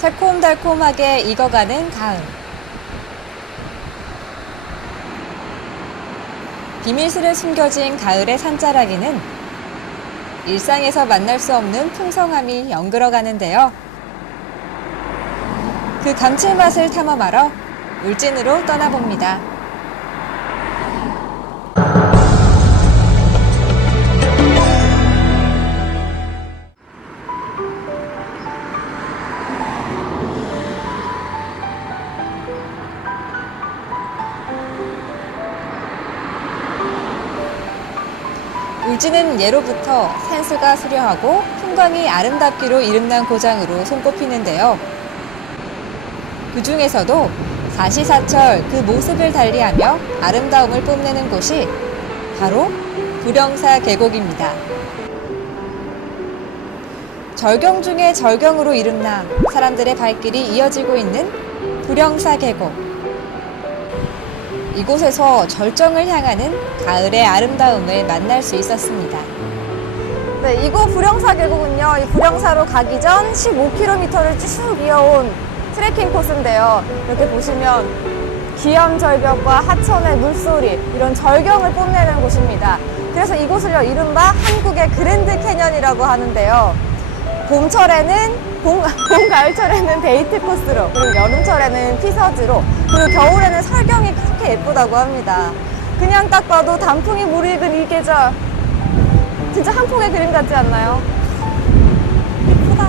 새콤달콤하게 익어가는 가을. 비밀스레 숨겨진 가을의 산자락에는 일상에서 만날 수 없는 풍성함이 연그러가는데요. 그 감칠맛을 탐험하러 울진으로 떠나봅니다. 울진은 예로부터 산수가 수려하고 풍광이 아름답기로 이름난 고장으로 손꼽히는데요. 그 중에서도 사시사철 그 모습을 달리하며 아름다움을 뽐내는 곳이 바로 부령사 계곡입니다. 절경 중에 절경으로 이름나 사람들의 발길이 이어지고 있는 부령사 계곡. 이곳에서 절정을 향하는 가을의 아름다움을 만날 수 있었습니다. 네, 이곳 부령사 계곡은요, 이 부령사로 가기 전 15km를 쭉 이어온 트레킹 코스인데요. 이렇게 보시면 기암절벽과 하천의 물소리, 이런 절경을 뽐내는 곳입니다. 그래서 이곳을요, 이른바 한국의 그랜드 캐년이라고 하는데요. 봄, 가을철에는 데이트 코스로, 그리고 여름철에는 피서지로, 그리고 겨울에는 설경이 그렇게 예쁘다고 합니다. 그냥 딱 봐도 단풍이 무르익은 이 계절, 진짜 한 폭의 그림 같지 않나요? 예쁘다.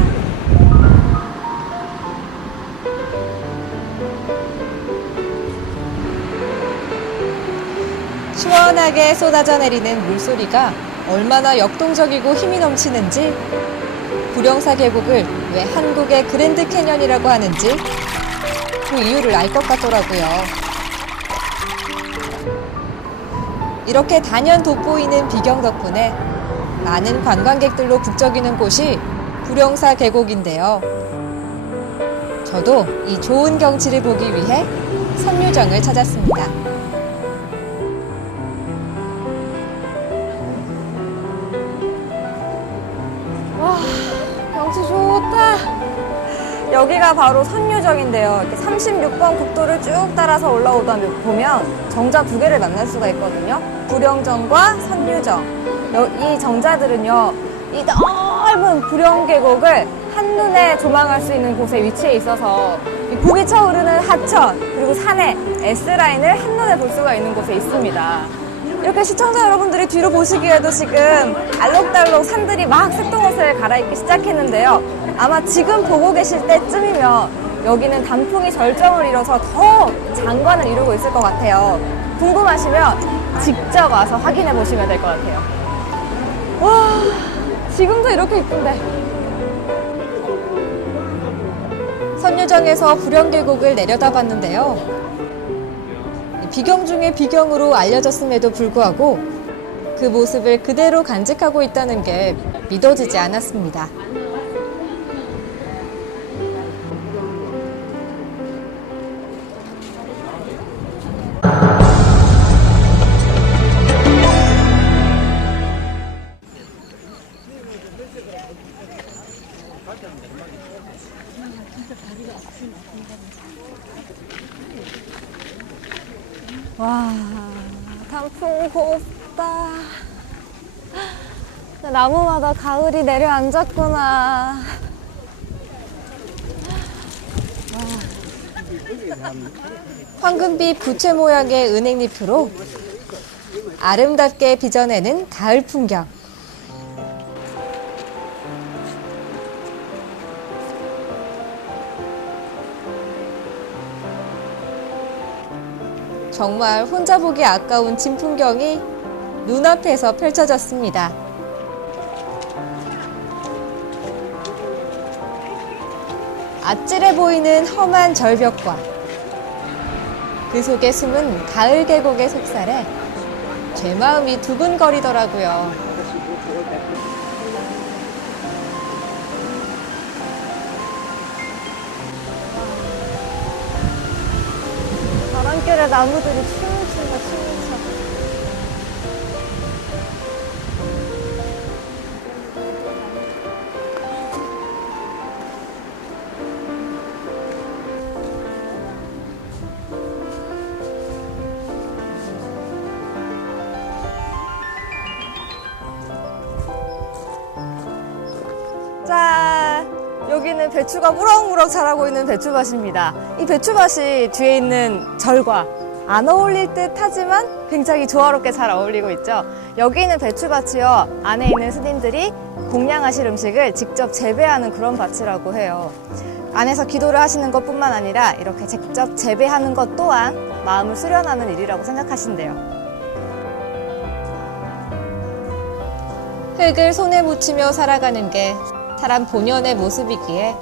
시원하게 쏟아져 내리는 물소리가 얼마나 역동적이고 힘이 넘치는지, 부령사 계곡을 왜 한국의 그랜드 캐년이라고 하는지 그 이유를 알 것 같더라고요. 이렇게 단연 돋보이는 비경 덕분에 많은 관광객들로 북적이는 곳이 부령사 계곡인데요. 저도 이 좋은 경치를 보기 위해 선유정을 찾았습니다. 와, 경치 좋다. 여기가 바로 선유정인데요. 이렇게 36번 국도를 쭉 따라서 올라오다 보면 정자 두 개를 만날 수가 있거든요. 부령정과 선유정. 이 정자들은요, 이 넓은 부령계곡을 한눈에 조망할 수 있는 곳에 위치해 있어서 고기 차오르는 하천, 그리고 산의 S라인을 한눈에 볼 수가 있는 곳에 있습니다. 이렇게 시청자 여러분들이 뒤로 보시기에도 지금 알록달록 산들이 막 색동옷을 갈아입기 시작했는데요. 아마 지금 보고 계실 때쯤이면 여기는 단풍이 절정을 이뤄서 더 장관을 이루고 있을 것 같아요. 궁금하시면 직접 와서 확인해 보시면 될 것 같아요. 와, 지금도 이렇게 이쁜데. 선유정에서 부령계곡을 내려다봤는데요. 비경 중에 비경으로 알려졌음에도 불구하고 그 모습을 그대로 간직하고 있다는 게 믿어지지 않았습니다. 와, 단풍 곱다. 나무마다 가을이 내려앉았구나. 황금빛 부채 모양의 은행잎으로 아름답게 빚어내는 가을 풍경. 정말 혼자 보기 아까운 진풍경이 눈앞에서 펼쳐졌습니다. 아찔해 보이는 험한 절벽과 그 속에 숨은 가을 계곡의 속살에 제 마음이 두근거리더라고요. 바람결에 나무들이 춤을 춘다, 춤을 춰. 자, 여기는 배추가 무럭무럭 자라고 있는 배추밭입니다. 이 배추밭이 뒤에 있는 절과 안 어울릴 듯 하지만 굉장히 조화롭게 잘 어울리고 있죠. 여기 있는 배추밭이요, 안에 있는 스님들이 공양하실 음식을 직접 재배하는 그런 밭이라고 해요. 안에서 기도를 하시는 것뿐만 아니라 이렇게 직접 재배하는 것 또한 마음을 수련하는 일이라고 생각하신대요. 흙을 손에 묻히며 살아가는 게 사람 본연의 모습이기에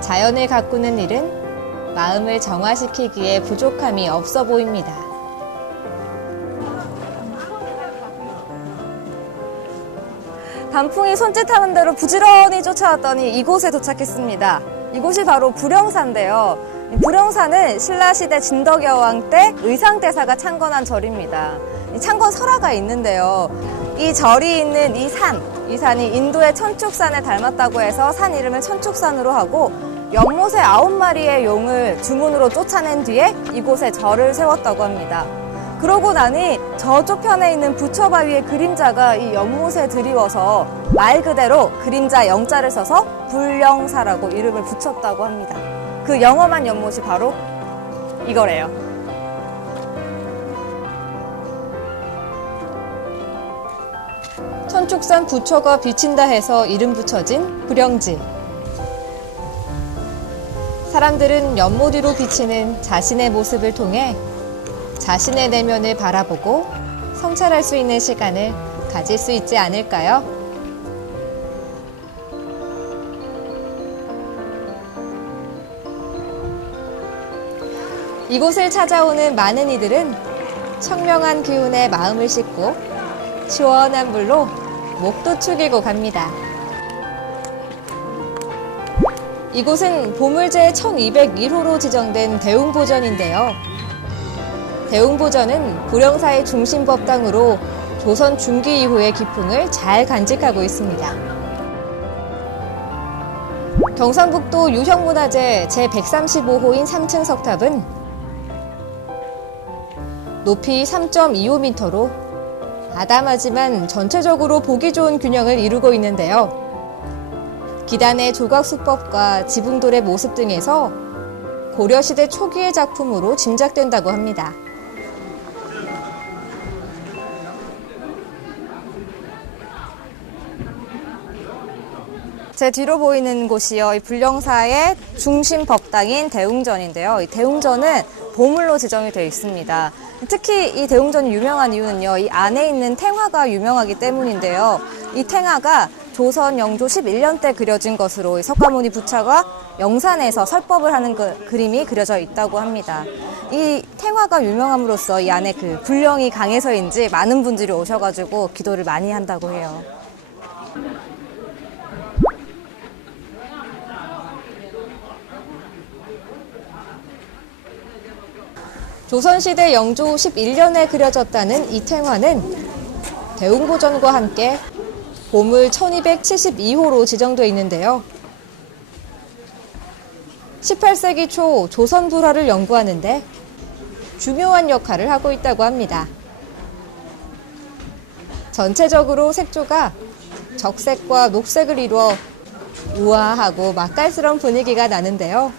자연을 가꾸는 일은 마음을 정화시키기에 부족함이 없어 보입니다. 단풍이 손짓하는 대로 부지런히 쫓아왔더니 이곳에 도착했습니다. 이곳이 바로 불영사인데요. 불영사는 신라시대 진덕여왕 때 의상대사가 창건한 절입니다. 창건 설화가 있는데요. 이 절이 있는 이 산이 인도의 천축산에 닮았다고 해서 산 이름을 천축산으로 하고 연못에 9마리의 용을 주문으로 쫓아낸 뒤에 이곳에 절을 세웠다고 합니다. 그러고 나니 저쪽 편에 있는 부처바위의 그림자가 이 연못에 드리워서 말 그대로 그림자 영자를 써서 불영사라고 이름을 붙였다고 합니다. 그 영험한 연못이 바로 이거래요. 천축산 부처가 비친다 해서 이름 붙여진 불영지. 사람들은 연못 위로 비치는 자신의 모습을 통해 자신의 내면을 바라보고 성찰할 수 있는 시간을 가질 수 있지 않을까요? 이곳을 찾아오는 많은 이들은 청명한 기운에 마음을 씻고 시원한 물로 목도 축이고 갑니다. 이곳은 보물제 1201호로 지정된 대웅보전인데요. 대웅보전은 불영사의 중심법당으로 조선 중기 이후의 기풍을 잘 간직하고 있습니다. 경상북도 유형문화재 제135호인 3층 석탑은 높이 3.25m로 아담하지만 전체적으로 보기 좋은 균형을 이루고 있는데요. 기단의 조각수법과 지붕돌의 모습 등에서 고려시대 초기의 작품으로 짐작된다고 합니다. 제 뒤로 보이는 곳이요, 이 불영사의 중심 법당인 대웅전인데요. 이 대웅전은 보물로 지정이 되어 있습니다. 특히 이 대웅전이 유명한 이유는요, 이 안에 있는 탱화가 유명하기 때문인데요. 이 탱화가 조선 영조 11년 때 그려진 것으로 이 석가모니 부처가 영산에서 설법을 하는 그림이 그려져 있다고 합니다. 이 탱화가 유명함으로써 이 안에 그 불령이 강해서인지 많은 분들이 오셔가지고 기도를 많이 한다고 해요. 조선시대 영조 11년에 그려졌다는 이 탱화는 대웅보전과 함께 보물 1272호로 지정되어 있는데요. 18세기 초 조선 불화를 연구하는데 중요한 역할을 하고 있다고 합니다. 전체적으로 색조가 적색과 녹색을 이루어 우아하고 맛깔스러운 분위기가 나는데요.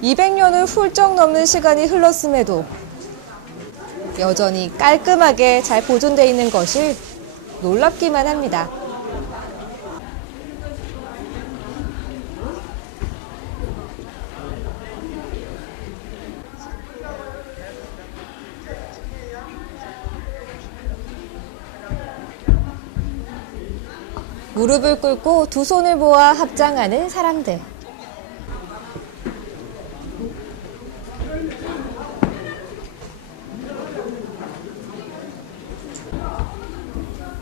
200년을 훌쩍 넘는 시간이 흘렀음에도 여전히 깔끔하게 잘 보존되어 있는 것이 놀랍기만 합니다. 무릎을 꿇고 두 손을 모아 합장하는 사람들.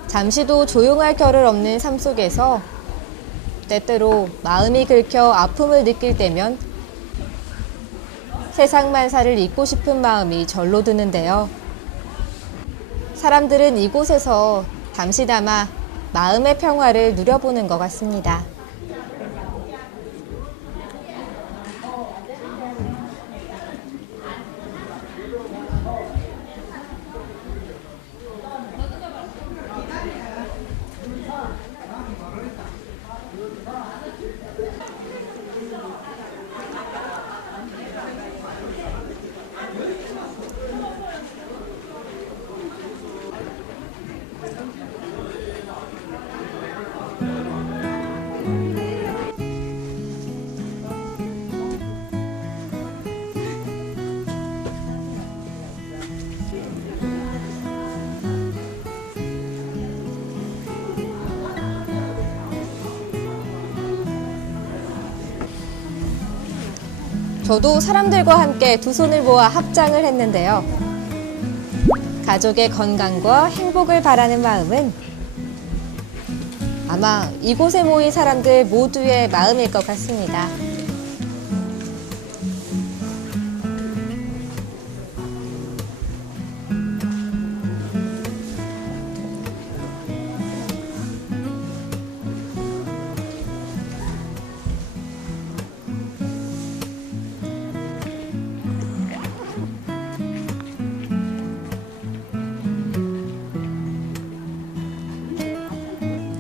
잠시도 조용할 겨를 없는 삶 속에서 때때로 마음이 긁혀 아픔을 느낄 때면 세상 만사를 잊고 싶은 마음이 절로 드는데요. 사람들은 이곳에서 잠시나마 마음의 평화를 누려보는 것 같습니다. 저도 사람들과 함께 두 손을 모아 합장을 했는데요. 가족의 건강과 행복을 바라는 마음은 아마 이곳에 모인 사람들 모두의 마음일 것 같습니다.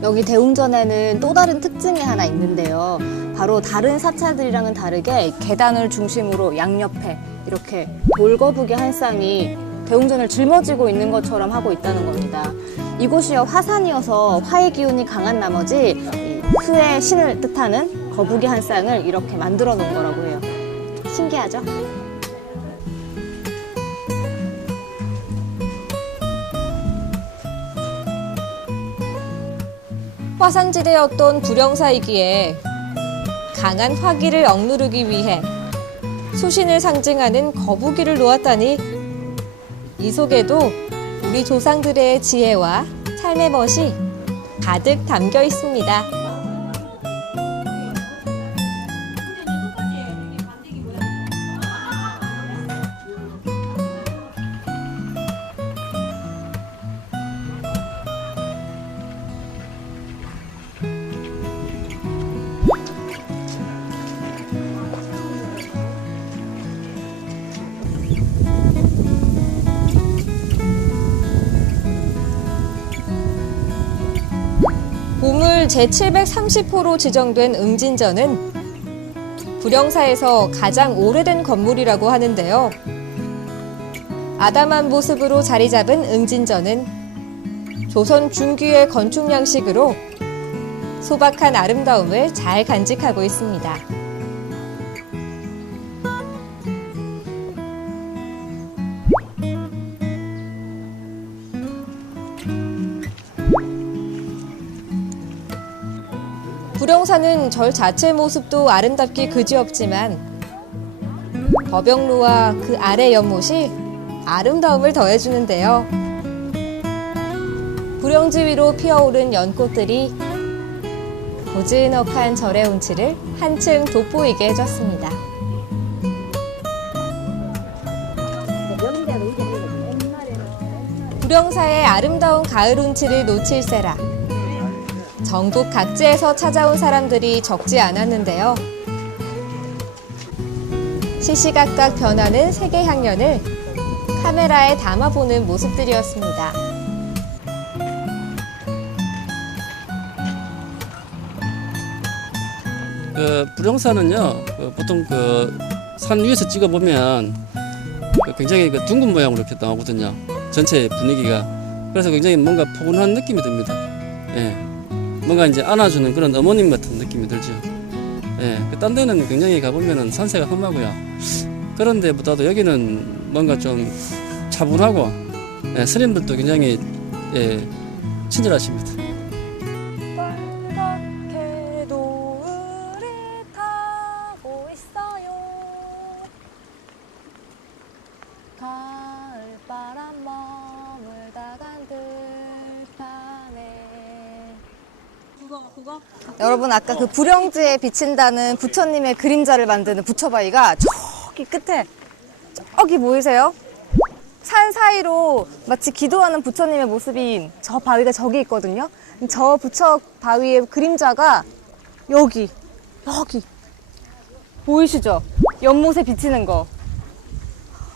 여기 대웅전에는 또 다른 특징이 하나 있는데요. 바로 다른 사찰들이랑은 다르게 계단을 중심으로 양옆에 이렇게 돌거북이 한 쌍이 대웅전을 짊어지고 있는 것처럼 하고 있다는 겁니다. 이곳이 화산이어서 화의 기운이 강한 나머지 이 수의 신을 뜻하는 거북이 한 쌍을 이렇게 만들어 놓은 거라고 해요. 신기하죠? 화산지대였던 불영사이기에 강한 화기를 억누르기 위해 수신을 상징하는 거북이를 놓았다니 이 속에도 우리 조상들의 지혜와 삶의 멋이 가득 담겨 있습니다. 보물 제730호로 지정된 응진전은 불영사에서 가장 오래된 건물이라고 하는데요. 아담한 모습으로 자리 잡은 응진전은 조선 중기의 건축 양식으로 소박한 아름다움을 잘 간직하고 있습니다. 불영사는 절 자체 모습도 아름답기 그지없지만 법영로와 그 아래 연못이 아름다움을 더해주는데요. 불영지 위로 피어오른 연꽃들이 고즈넉한 절의 운치를 한층 돋보이게 해줬습니다. 불영사의 아름다운 가을 운치를 놓칠세라. 전국 각지에서 찾아온 사람들이 적지 않았는데요. 시시각각 변하는 세계 향연을 카메라에 담아보는 모습들이었습니다. 불영사는요, 보통 산 위에서 찍어보면 굉장히 둥근 모양으로 이렇게 나오거든요. 전체 분위기가. 그래서 굉장히 뭔가 포근한 느낌이 듭니다. 예. 뭔가 이제 안아주는 그런 어머님 같은 느낌이 들죠. 예. 딴 데는 굉장히 가보면은 산세가 험하고요. 그런 데보다도 여기는 뭔가 좀 차분하고, 예, 스님들도 굉장히, 예, 친절하십니다. 여러분 아까 그 불영지에 비친다는 부처님의 그림자를 만드는 부처바위가 저기 끝에 저기 보이세요? 산 사이로 마치 기도하는 부처님의 모습인 저 바위가 저기 있거든요. 저 부처 바위의 그림자가 여기 보이시죠? 연못에 비치는 거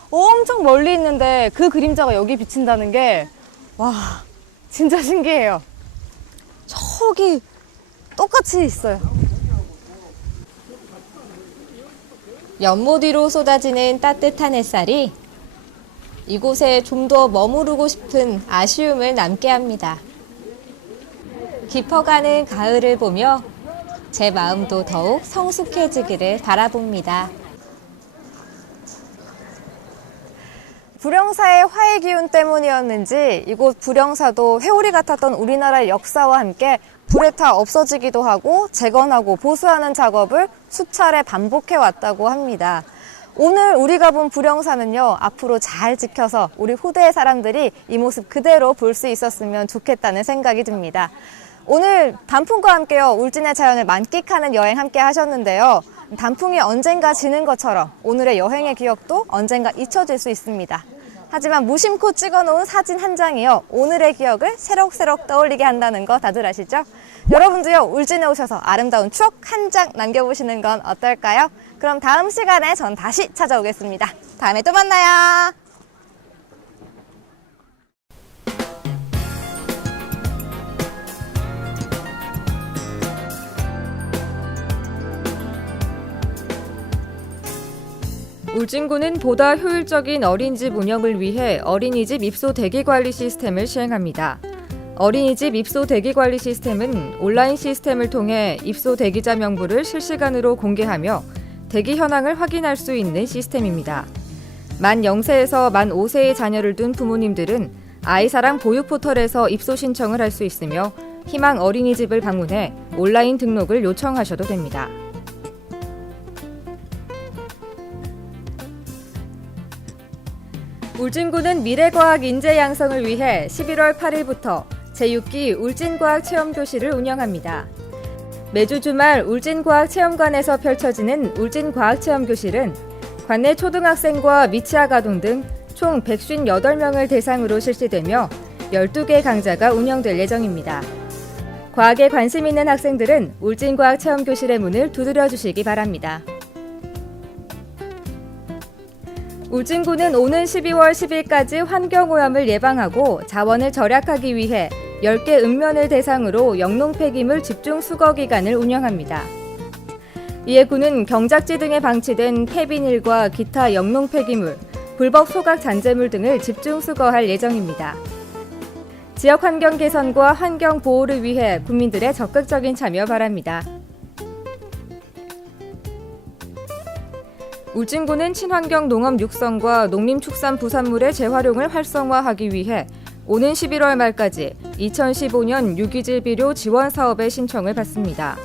엄청 멀리 있는데 그 그림자가 여기 비친다는 게 와 진짜 신기해요. 저기 똑같이 있어요. 연못 위로 쏟아지는 따뜻한 햇살이 이곳에 좀 더 머무르고 싶은 아쉬움을 남게 합니다. 깊어가는 가을을 보며 제 마음도 더욱 성숙해지기를 바라봅니다. 불영사의 화의 기운 때문이었는지 이곳 불영사도 회오리 같았던 우리나라의 역사와 함께 불에 타 없어지기도 하고 재건하고 보수하는 작업을 수차례 반복해 왔다고 합니다. 오늘 우리가 본 불영사는요, 앞으로 잘 지켜서 우리 후대의 사람들이 이 모습 그대로 볼 수 있었으면 좋겠다는 생각이 듭니다. 오늘 단풍과 함께요, 울진의 자연을 만끽하는 여행 함께 하셨는데요. 단풍이 언젠가 지는 것처럼 오늘의 여행의 기억도 언젠가 잊혀질 수 있습니다. 하지만 무심코 찍어놓은 사진 한 장이요, 오늘의 기억을 새록새록 떠올리게 한다는 거 다들 아시죠? 여러분도요, 울진에 오셔서 아름다운 추억 한 장 남겨보시는 건 어떨까요? 그럼 다음 시간에 전 다시 찾아오겠습니다. 다음에 또 만나요. 울진군은 보다 효율적인 어린이집 운영을 위해 어린이집 입소 대기 관리 시스템을 시행합니다. 어린이집 입소 대기 관리 시스템은 온라인 시스템을 통해 입소 대기자 명부를 실시간으로 공개하며 대기 현황을 확인할 수 있는 시스템입니다. 만 0세에서 만 5세의 자녀를 둔 부모님들은 아이사랑 보육 포털에서 입소 신청을 할 수 있으며 희망 어린이집을 방문해 온라인 등록을 요청하셔도 됩니다. 울진군은 미래과학 인재 양성을 위해 11월 8일부터 제6기 울진과학체험교실을 운영합니다. 매주 주말 울진과학체험관에서 펼쳐지는 울진과학체험교실은 관내 초등학생과 미취학 아동 등 총 158명을 대상으로 실시되며 12개 강좌가 운영될 예정입니다. 과학에 관심 있는 학생들은 울진과학체험교실의 문을 두드려 주시기 바랍니다. 울진군은 오는 12월 10일까지 환경오염을 예방하고 자원을 절약하기 위해 10개 읍면을 대상으로 영농 폐기물 집중 수거 기간을 운영합니다. 이에 군은 경작지 등에 방치된 폐비닐과 기타 영농 폐기물, 불법 소각 잔재물 등을 집중 수거할 예정입니다. 지역 환경 개선과 환경 보호를 위해 국민들의 적극적인 참여 바랍니다. 울진군은 친환경 농업 육성과 농림축산 부산물의 재활용을 활성화하기 위해 오는 11월 말까지 2015년 유기질 비료 지원 사업에 신청을 받습니다.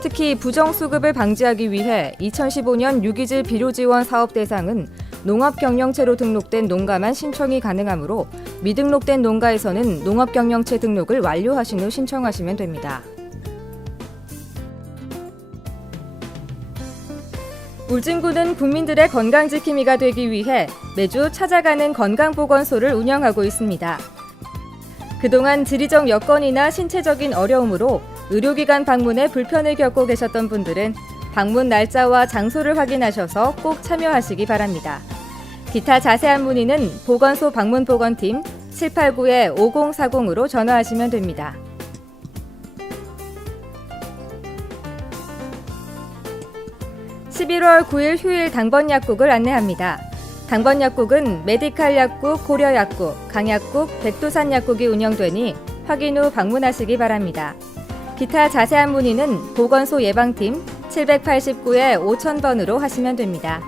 특히 부정수급을 방지하기 위해 2015년 유기질 비료 지원 사업 대상은 농업경영체로 등록된 농가만 신청이 가능하므로 미등록된 농가에서는 농업경영체 등록을 완료하신 후 신청하시면 됩니다. 울진군은 국민들의 건강지킴이가 되기 위해 매주 찾아가는 건강보건소를 운영하고 있습니다. 그동안 지리적 여건이나 신체적인 어려움으로 의료기관 방문에 불편을 겪고 계셨던 분들은 방문 날짜와 장소를 확인하셔서 꼭 참여하시기 바랍니다. 기타 자세한 문의는 보건소 방문보건팀 789-5040으로 전화하시면 됩니다. (11월 9일) 휴일 당번 약국을 안내합니다. 당번 약국은 메디칼 약국, 고려 약국, 강약국, 백두산 약국이 운영되니 확인 후 방문하시기 바랍니다. 기타 자세한 문의는 보건소 예방팀 789-5000번으로 하시면 됩니다.